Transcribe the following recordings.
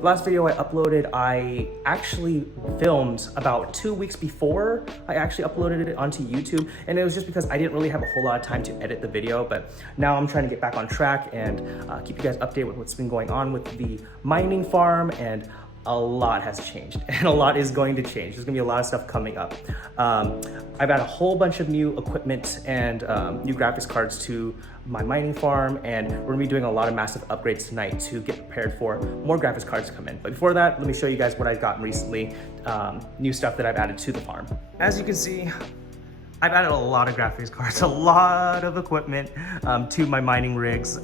The last video I uploaded, I actually filmed about 2 weeks before I actually uploaded it onto YouTube, and it was just because I didn't really have a whole lot of time to edit the video, but now I'm trying to get back on track and keep you guys updated with what's been going on with the mining farm, and a lot has changed and a lot is going to change. There's gonna be a lot of stuff coming up. I've added a whole bunch of new equipment and new graphics cards to my mining farm, and we're gonna be doing a lot of massive upgrades tonight to get prepared for more graphics cards to come in. But before that, let me show you guys what I've gotten recently, new stuff that I've added to the farm. As you can see, I've added a lot of graphics cards, a lot of equipment to my mining rigs.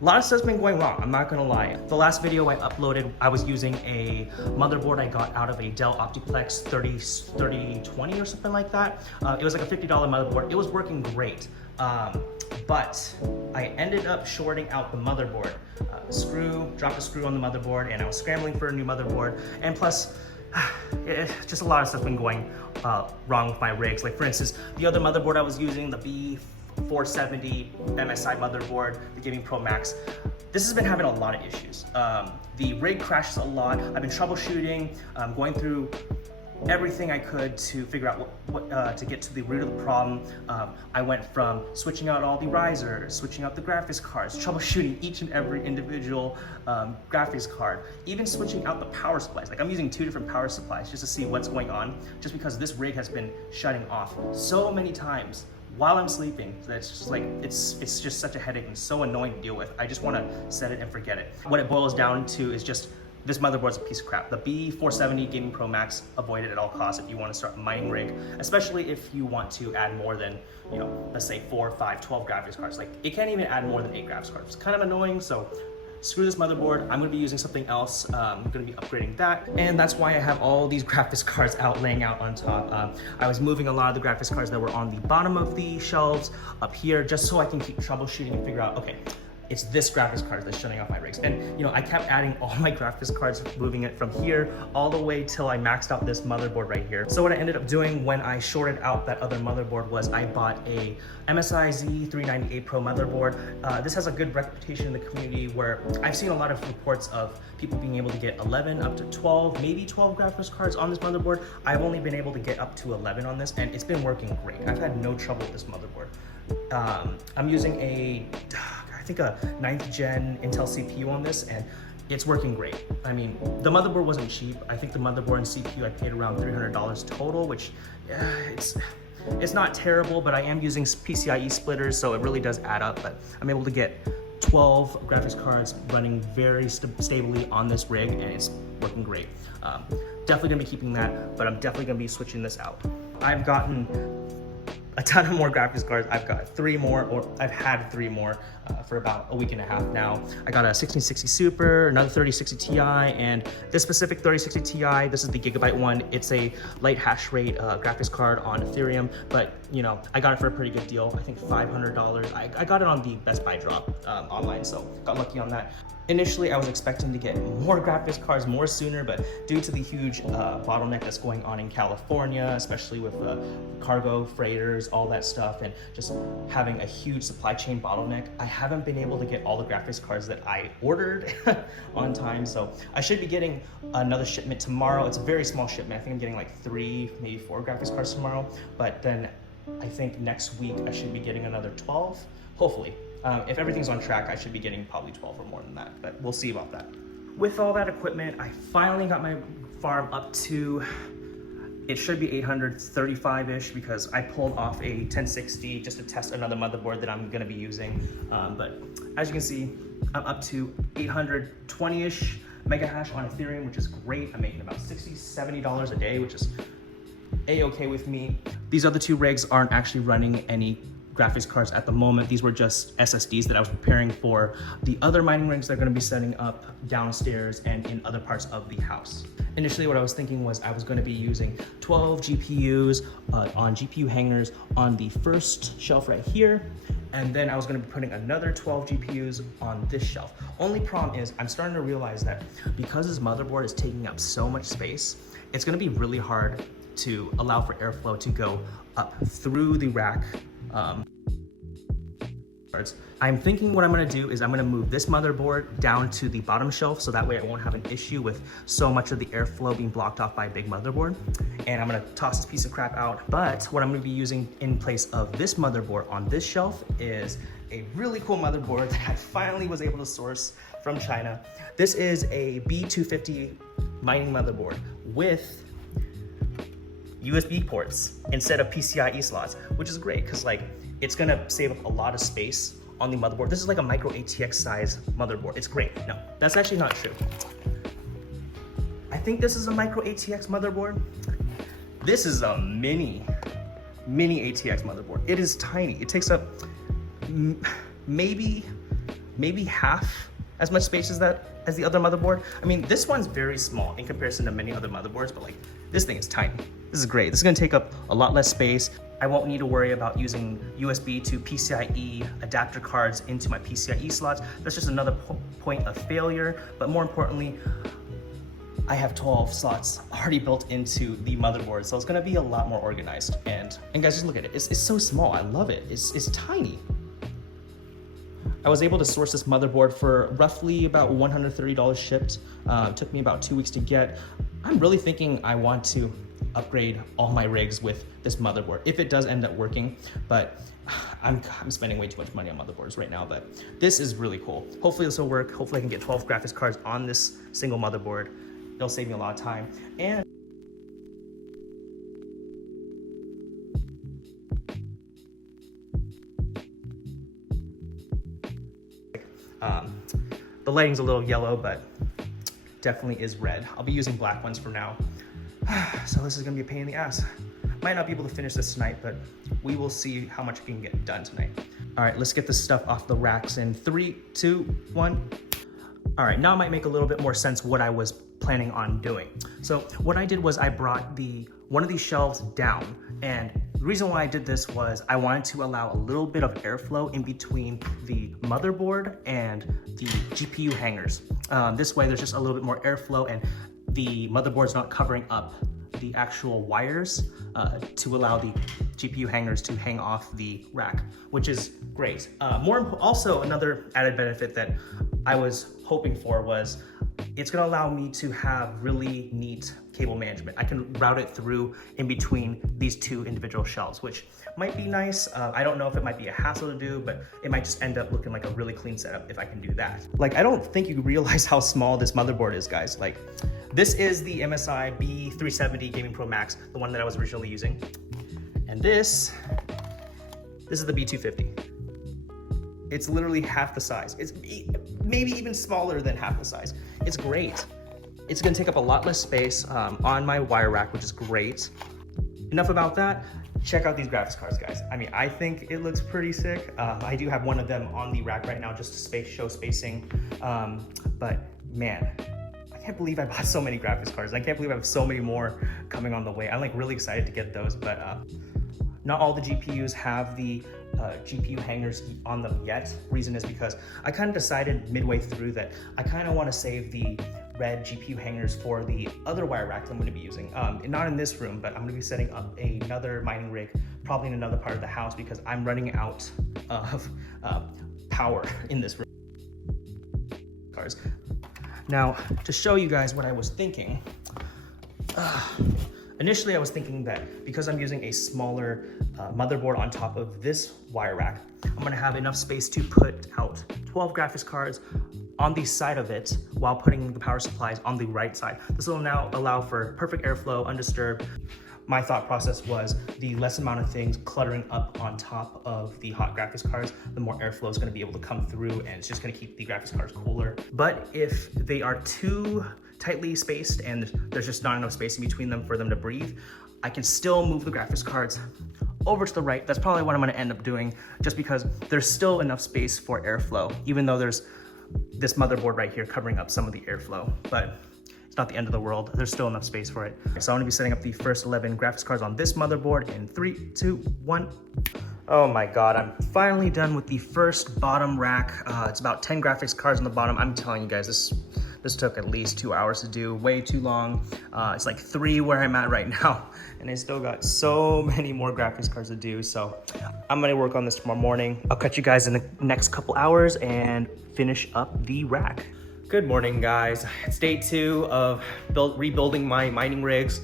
A lot of stuff's been going wrong, I'm not gonna lie. The last video I uploaded, I was using a motherboard I got out of a Dell Optiplex 3020 or something like that. It was like a $50 motherboard. It was working great, but I ended up shorting out the motherboard. Dropped a screw on the motherboard, and I was scrambling for a new motherboard. And plus, just a lot of stuff been going wrong with my rigs. Like for instance, the other motherboard I was using, the B470 MSI motherboard, the Gaming Pro Max, this has been having a lot of issues. The rig crashes a lot. I've been troubleshooting, going through everything I could to figure out what to get to the root of the problem. I went from switching out all the risers, switching out the graphics cards, troubleshooting each and every individual graphics card, even switching out the power supplies. Like I'm using 2 different power supplies just to see what's going on, just because this rig has been shutting off so many times while I'm sleeping. That's just like, it's just such a headache and so annoying to deal with. I just want to set it and forget it. What it boils down to is just, this motherboard's a piece of crap. The B470 Gaming Pro Max, avoid it at all costs if you want to start a mining rig, especially if you want to add more than, you know, let's say 4, 5, 12 graphics cards. Like it can't even add more than 8 graphics cards. It's kind of annoying, so screw this motherboard. I'm gonna be using something else. I'm gonna be upgrading that. And that's why I have all these graphics cards laying out on top. I was moving a lot of the graphics cards that were on the bottom of the shelves up here, just so I can keep troubleshooting and figure out, okay, it's this graphics card that's shutting off my rigs. And you know, I kept adding all my graphics cards, moving it from here all the way till I maxed out this motherboard right here. So what I ended up doing when I shorted out that other motherboard was I bought a MSI Z398 Pro motherboard. This has a good reputation in the community, where I've seen a lot of reports of people being able to get 11 up to 12, maybe 12 graphics cards on this motherboard. I've only been able to get up to 11 on this, and it's been working great. I've had no trouble with this motherboard. I'm using I think a 9th gen Intel CPU on this, and it's working great. I mean, the motherboard wasn't cheap. I think the motherboard and CPU I paid around $300 total, which it's not terrible, but I am using PCIe splitters, so it really does add up. But I'm able to get 12 graphics cards running very stably on this rig, and it's working great. Definitely gonna be keeping that, but I'm definitely gonna be switching this out. I've gotten a ton of more graphics cards. I've got 3 more, or I've had 3 more for about a week and a half now. I got a 1660 Super, another 3060 Ti, and this specific 3060 Ti, this is the Gigabyte one. It's a light hash rate graphics card on Ethereum, but you know, I got it for a pretty good deal. I think $500. I got it on the Best Buy drop online, so got lucky on that. Initially, I was expecting to get more graphics cards more sooner, but due to the huge bottleneck that's going on in California, especially with cargo, freighters, all that stuff, and just having a huge supply chain bottleneck, I haven't been able to get all the graphics cards that I ordered on time. So I should be getting another shipment tomorrow. It's a very small shipment. I think I'm getting like 3, maybe 4 graphics cards tomorrow, but then I think next week I should be getting another 12, hopefully. If everything's on track, I should be getting probably 12 or more than that, but we'll see about that. With all that equipment, I finally got my farm up to, it should be 835-ish, because I pulled off a 1060 just to test another motherboard that I'm gonna be using. But as you can see, I'm up to 820-ish mega hash on Ethereum, which is great. I'm making about $60, $70 a day, which is a-okay with me. These other 2 rigs aren't actually running any graphics cards at the moment. These were just SSDs that I was preparing for the other mining rigs that are going to be setting up downstairs and in other parts of the house. Initially, what I was thinking was I was going to be using 12 GPUs on GPU hangers on the first shelf right here, and then I was going to be putting another 12 GPUs on this shelf. Only problem is I'm starting to realize that because this motherboard is taking up so much space, it's going to be really hard to allow for airflow to go up through the rack I'm thinking what I'm gonna do is I'm gonna move this motherboard down to the bottom shelf so that way I won't have an issue with so much of the airflow being blocked off by a big motherboard. And I'm gonna toss this piece of crap out. But what I'm gonna be using in place of this motherboard on this shelf is a really cool motherboard that I finally was able to source from China. This is a B250 mining motherboard with USB ports instead of PCIe slots, which is great because like it's gonna save up a lot of space on the motherboard. This is like a micro ATX size motherboard. It's great. No, that's actually not true. I think this is a micro ATX motherboard. This is a mini ATX motherboard. It is tiny. It takes up maybe half as much space as the other motherboard. I mean, this one's very small in comparison to many other motherboards, but like this thing is tiny. This is great. This is gonna take up a lot less space. I won't need to worry about using USB to PCIe adapter cards into my PCIe slots. That's just another point of failure. But more importantly, I have 12 slots already built into the motherboard, so it's gonna be a lot more organized. And guys, just look at it. It's so small. I love it. It's tiny. I was able to source this motherboard for roughly about $130 shipped. Took me about 2 weeks to get. I'm really thinking I want to upgrade all my rigs with this motherboard if it does end up working, but I'm spending way too much money on motherboards right now. But this is really cool. Hopefully this will work. Hopefully I can get 12 graphics cards on this single motherboard. It'll save me a lot of time. And the lighting's a little yellow, but definitely is red. I'll be using black ones for now. So this is gonna be a pain in the ass. Might not be able to finish this tonight, but we will see how much we can get done tonight. All right, let's get this stuff off the racks in 3, 2, 1. All right, now it might make a little bit more sense what I was planning on doing. So what I did was I brought one of these shelves down, and the reason why I did this was I wanted to allow a little bit of airflow in between the motherboard and the GPU hangers. This way there's just a little bit more airflow and the motherboard's not covering up the actual wires to allow the GPU hangers to hang off the rack, which is great. Also, another added benefit that I was hoping for was it's gonna allow me to have really neat cable management. I can route it through in between these two individual shelves, which might be nice. I don't know if it might be a hassle to do, but it might just end up looking like a really clean setup if I can do that. Like, I don't think you realize how small this motherboard is, guys. Like, this is the MSI B370 Gaming Pro Max, the one that I was originally using. And this is the B250. It's literally half the size. It's maybe even smaller than half the size. It's great. It's gonna take up a lot less space on my wire rack, which is great. Enough about that. Check out these graphics cards, guys. I mean, I think it looks pretty sick. I do have one of them on the rack right now just to show spacing. But man, I can't believe I bought so many graphics cards. I can't believe I have so many more coming on the way. I'm like really excited to get those, but not all the GPUs have the GPU hangers on them yet. Reason is because I kind of decided midway through that I kind of want to save the red GPU hangers for the other wire racks I'm going to be using. Not in this room, but I'm going to be setting up another mining rig, probably in another part of the house because I'm running out of power in this room. Now, to show you guys what I was thinking, initially I was thinking that because I'm using a smaller motherboard on top of this wire rack, I'm gonna have enough space to put out 12 graphics cards on the side of it while putting the power supplies on the right side. This will now allow for perfect airflow, undisturbed. My thought process was the less amount of things cluttering up on top of the hot graphics cards, the more airflow is gonna be able to come through and it's just gonna keep the graphics cards cooler. But if they are too tightly spaced and there's just not enough space in between them for them to breathe, I can still move the graphics cards over to the right. That's probably what I'm gonna end up doing just because there's still enough space for airflow, even though there's this motherboard right here covering up some of the airflow, but it's not the end of the world. There's still enough space for it. So I'm gonna be setting up the first 11 graphics cards on this motherboard in 3, 2, 1. Oh my God, I'm finally done with the first bottom rack. It's about 10 graphics cards on the bottom. I'm telling you guys, This took at least 2 hours to do, way too long. It's like 3 where I'm at right now, and I still got so many more graphics cards to do. So I'm gonna work on this tomorrow morning. I'll catch you guys in the next couple hours and finish up the rack. Good morning, guys. It's day 2 of rebuilding my mining rigs.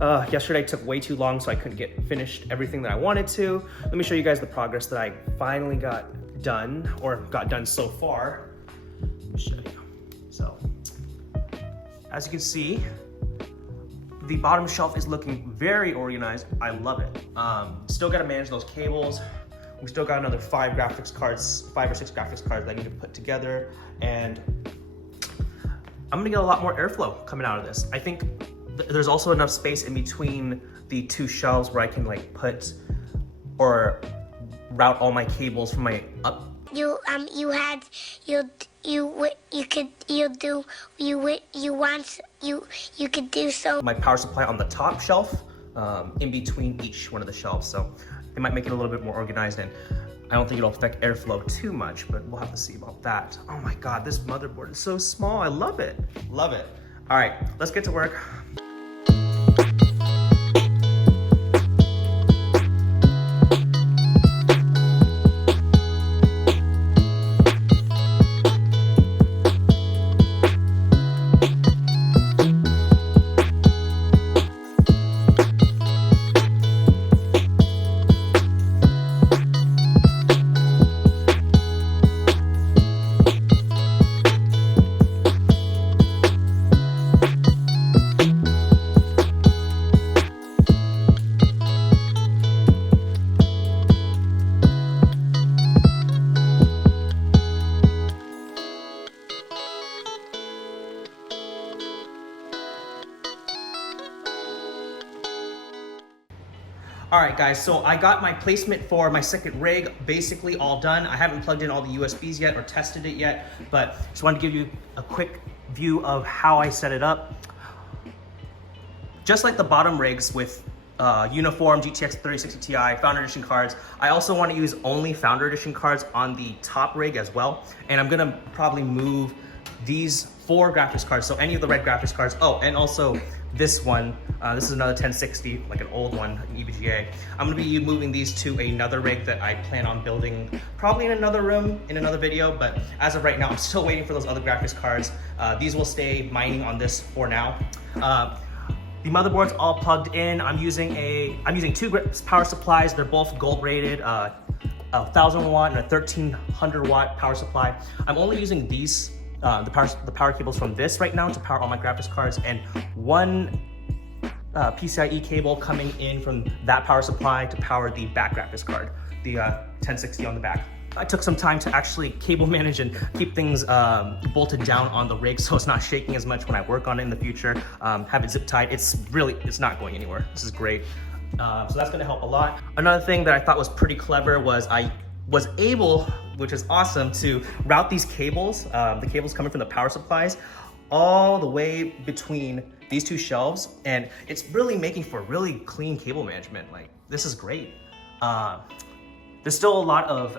Yesterday took way too long, so I couldn't get finished everything that I wanted to. Let me show you guys the progress that I finally got done, or got done so far. Let me show you. So, as you can see, the bottom shelf is looking very organized. I love it. Still gotta manage those cables. We still got another 5 or 6 graphics cards that I need to put together, and I'm gonna get a lot more airflow coming out of this. I think there's also enough space in between the 2 shelves where I can like put or route all my cables from my You could do so. My power supply on the top shelf, in between each one of the shelves. So it might make it a little bit more organized, and I don't think it'll affect airflow too much, but we'll have to see about that. Oh my God, this motherboard is so small. I love it. Love it. All right, let's get to work. All right, guys, so I got my placement for my second rig basically all done. I haven't plugged in all the USBs yet or tested it yet, but just wanted to give you a quick view of how I set it up. Just like the bottom rigs with uniform GTX 3060 Ti, Founder Edition cards, I also want to use only Founder Edition cards on the top rig as well. And I'm gonna probably move these 4 graphics cards, so any of the red graphics cards. Oh, and also this one, this is another 1060, like an old one, an EVGA. I'm gonna be moving these to another rig that I plan on building probably in another room, in another video, but as of right now, I'm still waiting for those other graphics cards. These will stay mining on this for now. The motherboard's all plugged in. I'm using 2 power supplies. They're both gold rated, a 1000 watt and a 1300 watt power supply. I'm only using these the power cables from this right now to power all my graphics cards, and 1 PCIe cable coming in from that power supply to power the back graphics card, the 1060 on the back. I took some time to actually cable manage and keep things bolted down on the rig so it's not shaking as much when I work on it in the future. Have it zip tied. It's not going anywhere. This is great. So that's gonna help a lot. Another thing that I thought was pretty clever was I was able, which is awesome, to route these cables, the cables coming from the power supplies, all the way between these 2 shelves, and it's really making for really clean cable management. Like, this is great. There's still a lot of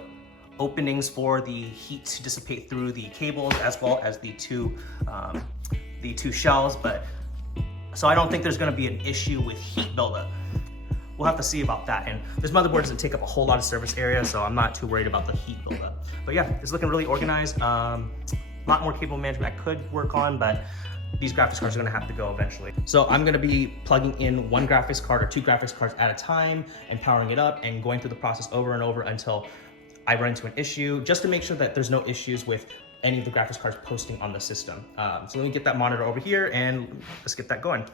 openings for the heat to dissipate through the cables as well as the two shelves, but so I don't think there's gonna be an issue with heat buildup. We'll have to see about that. And this motherboard doesn't take up a whole lot of surface area, so I'm not too worried about the heat buildup. But yeah, it's looking really organized. A lot more cable management I could work on, but these graphics cards are gonna have to go eventually. So I'm gonna be plugging in 1 graphics card or 2 graphics cards at a time and powering it up and going through the process over and over until I run into an issue, just to make sure that there's no issues with any of the graphics cards posting on the system. So let me get that monitor over here and let's get that going.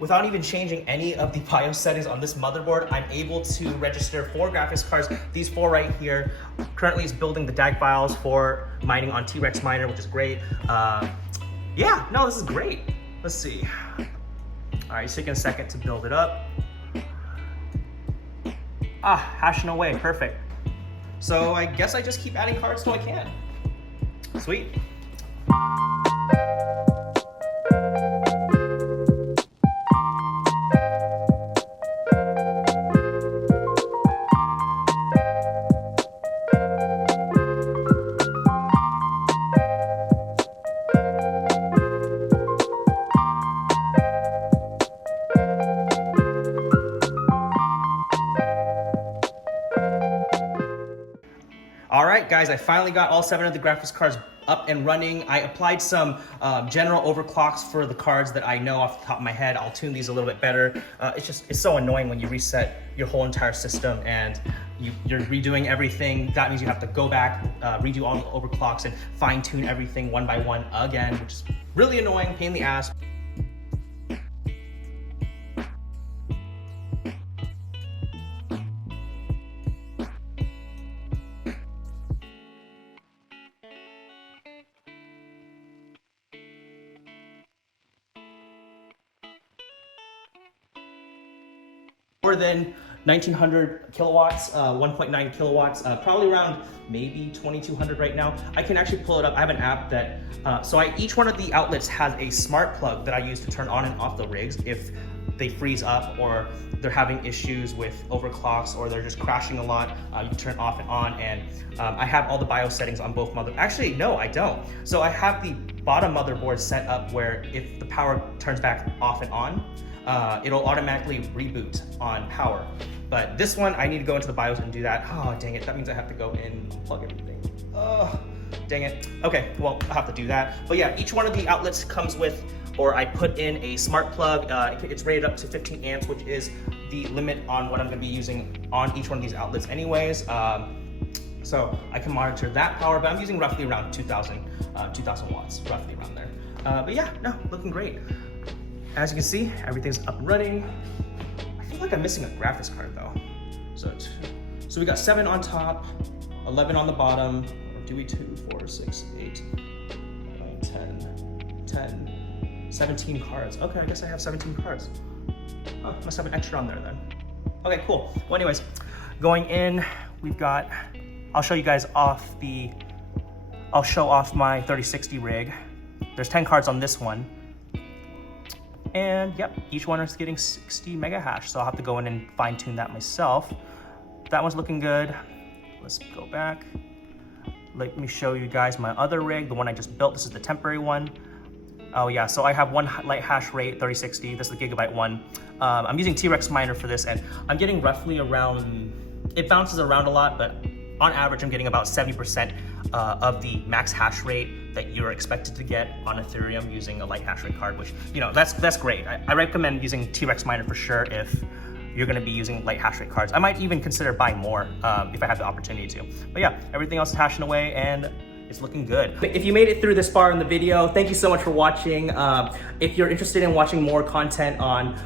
Without even changing any of the BIOS settings on this motherboard, I'm able to register 4 graphics cards. These 4 right here. Currently it's building the DAG files for mining on T-Rex Miner, which is great. Yeah, no, this is great. Let's see. All right, it's taking a second to build it up. Hashing away, perfect. So I guess I just keep adding cards till I can. Sweet. All right, guys, I finally got all 7 of the graphics cards up and running. I applied some general overclocks for the cards that I know off the top of my head. I'll tune these a little bit better. It's so annoying when you reset your whole entire system and you're redoing everything. That means you have to go back, redo all the overclocks and fine tune everything one by one again, which is really annoying, pain in the ass. More than 1900 kilowatts, 1.9 kilowatts, probably around maybe 2200 right now. I can actually pull it up. I have an app that, each one of the outlets has a smart plug that I use to turn on and off the rigs if they freeze up or they're having issues with overclocks or they're just crashing a lot. You can turn off and on, and I have all the BIOS settings on both Actually, no, I don't. So I have the bottom motherboard set up where if the power turns back off and on, it'll automatically reboot on power. But this one, I need to go into the BIOS and do that. Oh, dang it. That means I have to go in and plug everything. Oh, dang it. Okay, well, I'll have to do that. But yeah, each one of the outlets comes with, or I put in a smart plug. It's rated up to 15 amps, which is the limit on what I'm gonna be using on each one of these outlets anyways. So I can monitor that power, but I'm using roughly around 2000 watts, roughly around there. But yeah, no, looking great. As you can see, everything's up and running. I feel like I'm missing a graphics card though. So we got 7 on top, 11 on the bottom. Or do we 2, 4, 6, 8, 9, 10, 17 cards. Okay, I guess I have 17 cards. Oh, must have an extra on there then. Okay, cool. Well, anyways, going in, we've got, I'll show you guys off I'll show off my 3060 rig. There's 10 cards on this one. And yep, each one is getting 60 mega hash, so I'll have to go in and fine tune that myself. That one's looking good. Let's go back. Let me show you guys my other rig, the one I just built. This is the temporary one. Oh yeah, so I have one light hash rate, 3060. This is the gigabyte one. I'm using T-Rex miner for this, and I'm getting roughly around, it bounces around a lot, but on average, I'm getting about 70% of the max hash rate that you're expected to get on Ethereum using a light hash rate card, which, you know, that's great. I recommend using T-Rex miner for sure if you're gonna be using light hash rate cards. I might even consider buying more if I have the opportunity to. But yeah, everything else is hashing away and it's looking good. If you made it through this far in the video, thank you so much for watching. If you're interested in watching more content on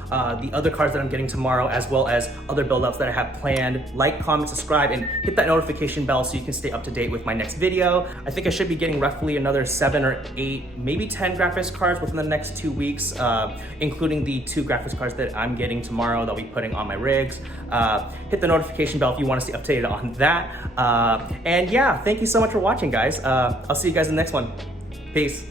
the other cards that I'm getting tomorrow, as well as other build outs that I have planned, like, comment, subscribe, and hit that notification bell so you can stay up to date with my next video. I think I should be getting roughly another 7 or 8, maybe 10 graphics cards within the next 2 weeks, including the 2 graphics cards that I'm getting tomorrow that I'll be putting on my rigs. Hit the notification bell if you want to stay updated on that. And yeah, thank you so much for watching, guys. I'll see you guys in the next one. Peace.